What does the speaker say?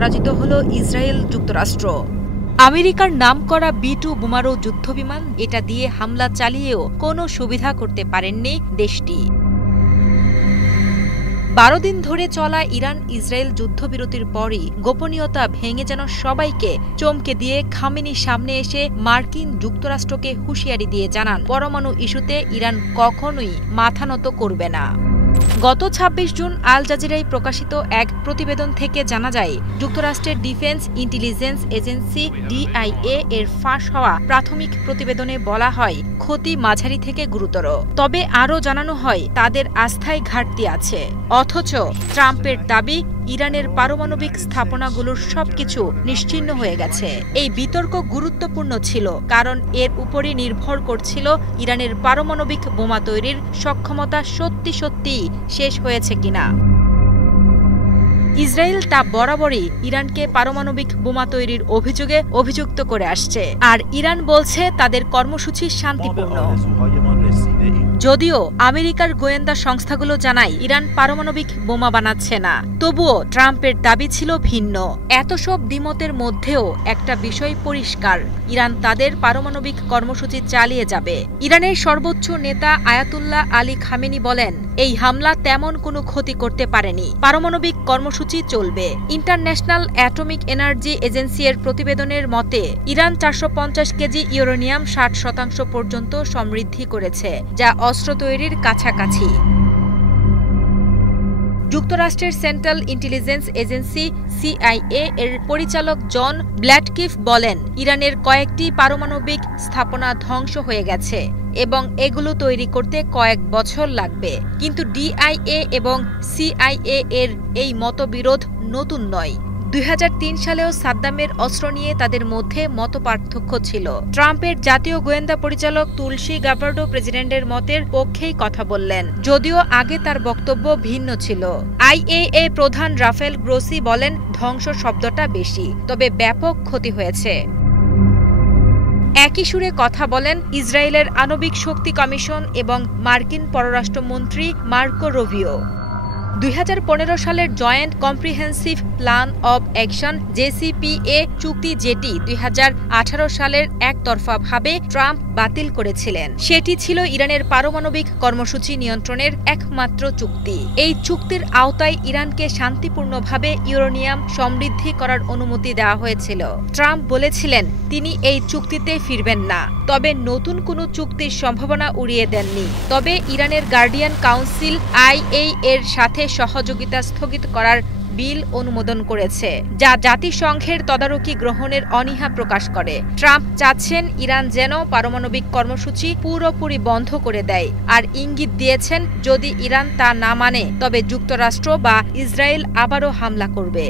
পরাজিত হল ইসরায়েল যুক্তরাষ্ট্র। আমেরিকার নামকরা B-2 বোমারু যুদ্ধবিমান এটা দিয়ে হামলা চালিয়েও কোনো সুবিধা করতে পারেননি দেশটি। 12 দিন ধরে চলা ইরান ইসরায়েল যুদ্ধবিরতির পরই গোপনীয়তা ভেঙে যেন সবাইকে চমকে দিয়ে খামেনি সামনে এসে মার্কিন যুক্তরাষ্ট্রকে হুঁশিয়ারি দিয়ে জানান, পরমাণু ইস্যুতে ইরান কখনোই মাথা নত করবে না। গত 26 জুন আল জাজিরায় প্রকাশিত এক প্রতিবেদন থেকে জানা যায়, যুক্তরাষ্ট্রের ডিফেন্স ইন্টেলিজেন্স এজেন্সি DIA এর ফাঁস হওয়া প্রাথমিক প্রতিবেদনে বলা হয় ক্ষতি মাঝারি থেকে গুরুতর। তবে আরও জানানো হয় তাদের আস্থায় ঘাটতি আছে। অথচ ট্রাম্পের দাবি ইরানের পারমাণবিক স্থাপনাগুলোর সবকিছু নিশ্চিহ্ন হয়ে গেছে। এই বিতর্ক গুরুত্বপূর্ণ ছিল কারণ এর উপরই নির্ভর করছিল ইরানের পারমাণবিক বোমা তৈরির সক্ষমতা সত্যি সত্যিই শেষ হয়েছে কিনা। ইসরায়েল তা বরাবরই ইরানকে পারমাণবিক বোমা তৈরির অভিযোগে অভিযুক্ত করে আসছে, আর ইরান বলছে তাদের কর্মসূচি শান্তিপূর্ণ। যদিও আমেরিকার গোয়েন্দা সংস্থাগুলো জানায় ইরান পারমাণবিক বোমা বানাচ্ছে না, তবুও ট্রাম্পের দাবি ছিল ভিন্ন। এত সব দ্বিমতের মধ্যেও একটা বিষয় পরিষ্কার, ইরান তাদের পারমাণবিক কর্মসূচি চালিয়ে যাবে। ইরানের সর্বোচ্চ নেতা আয়াতুল্লাহ আলী খামেনি বলেন, এই হামলা তেমন কোনো ক্ষতি করতে পারেনি, পারমাণবিক কর্মসূচি চলবে। ইন্টারন্যাশনাল অ্যাটমিক এনার্জি এজেন্সি এর প্রতিবেদনের মতে ইরান 450 কেজি ইউরেনিয়াম 60% পর্যন্ত সমৃদ্ধি করেছে, যা অস্ত্র তৈরির কাছাকাছি। যুক্তরাষ্ট্রের সেন্ট্রাল ইন্টেলিজেন্স এজেন্সি CIA এর পরিচালক জন ব্ল্যাডকিফ বলেন, ইরানের কয়েকটি পারমাণবিক স্থাপনা ধ্বংস হয়ে গেছে এবং এগুলো তৈরি করতে কয়েক বছর লাগবে। কিন্তু DIA এবং CIA এর এই মতবিরোধ নতুন নয়। 2003 সালেও সাদ্দামের অস্ত্র নিয়ে তাদের মধ্যে মতপার্থক্য ছিল। ট্রাম্পের জাতীয় গোয়েন্দা পরিচালক তুলসী গাবার্ডো প্রেসিডেন্টের মতের পক্ষেই কথা বললেন, যদিও আগে তার বক্তব্য ভিন্ন ছিল। IAEA প্রধান রাফেল গ্রোসি বলেন, ধ্বংস শব্দটা বেশি, তবে ব্যাপক ক্ষতি হয়েছে। একই সুরে কথা বলেন ইসরায়েলের আণবিক শক্তি কমিশন এবং মার্কিন পররাষ্ট্রমন্ত্রী মার্কো রুবিও। 2015 সালের joint comprehensive plan of action JCPA চুক্তি, যেটি 2018 সালের একতরফাভাবে ট্রাম্প বাতিল করেছিলেন, সেটি ছিল ইরানের পারমাণবিক কর্মসূচি নিয়ন্ত্রণের একমাত্র চুক্তি। এই চুক্তির আওতায় ইরানকে শান্তিপূর্ণভাবে ইউরেনিয়াম সমৃদ্ধি করার অনুমতি দেওয়া হয়েছিল। ট্রাম্প বলেছিলেন তিনি এই চুক্তিতে ফিরবেন না, তবে নতুন কোনো চুক্তির সম্ভাবনা উড়িয়ে দেননি। তবে ইরানের গার্ডিয়ান কাউন্সিল IA এর সাথে সহযোগিতা স্থগিত করার বিল অনুমোদন করেছে, যা জাতিসংঘের তদারকি গ্রহণের অনীহা প্রকাশ করে। ট্রাম্প চাচ্ছেন ইরান যেন পারমাণবিক কর্মসূচি পুরোপুরি বন্ধ করে দেয়, আর ইঙ্গিত দিয়েছেন যদি ইরান তা না মানে তবে যুক্তরাষ্ট্র বা ইসরায়েল আবারও হামলা করবে।